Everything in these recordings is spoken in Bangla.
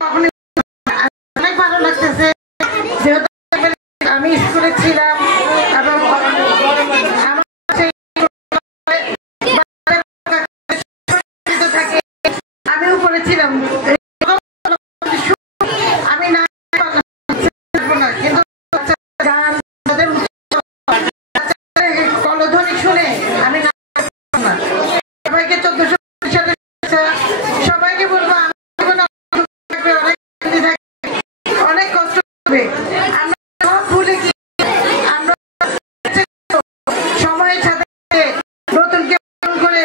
অনেক ভালো লাগতেছে, যেহেতু আমি স্কুলে ছিলাম এবং আমিও করেছিলাম। আমি না কিন্তু কলধ্বনি শুনে আমি সবাইকে 1400 সবাইকে বলবো অনেক কষ্ট হবে। আমরা সব ভুলে গিয়ে আমরা সময়ের সাথে নতুনকে করে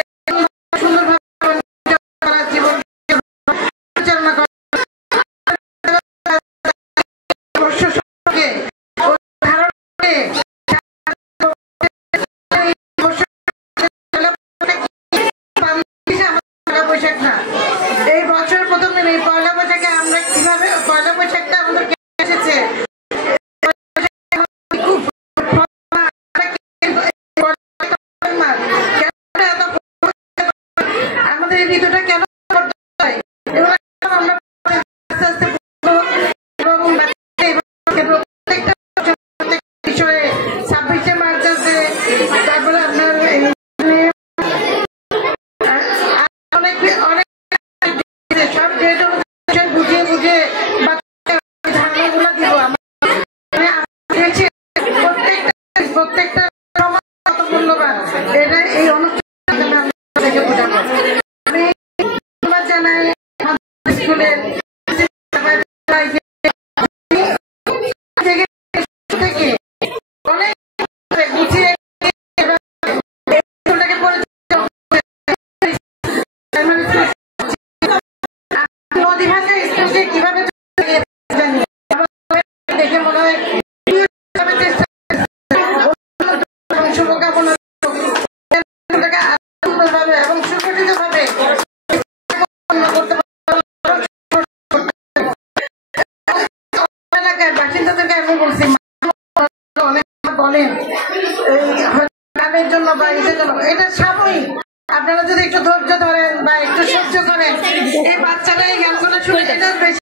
সুন্দরভাবে জীবন পরিচালনা করা বৈশাখ না, এই বছর প্রথম দিন এই পয়লা বৈশাখে আমরা কিভাবে পয়লা বৈশাখটা আমাদের এসেছে আমাদের এই ঋতুটা কেন আমরা আস্তে আস্তে প্রত্যেকটা বিষয়ে 26শে মার্চ আছে, তারপরে আপনার অনেক অনেক সব ডেট অনুযায়ী বুঝিয়ে বুঝিয়ে ধারণাগুলো দিব। প্রত্যেকটা সময় কত মূল্যবান এটা এই অনুষ্ঠান বোঝাবো। আমি ধন্যবাদ জানাই স্কুলের থেকে অনেক গুছিয়ে কিভাবে দেখে মনে হয় শুভকামনা সুন্দরভাবে এবং সুগঠিত ভাবে এলাকার বাসিন্দাদেরকে আমি বলছি অনেক বলেন এই গানের জন্য বা এটার জন্য, এটা সাময়িক। আপনারা যদি একটু ধৈর্য ধরেন বা একটু সহ্য করেন, এই বাচ্চারা এই গানগুলো শুনে এটা বেশি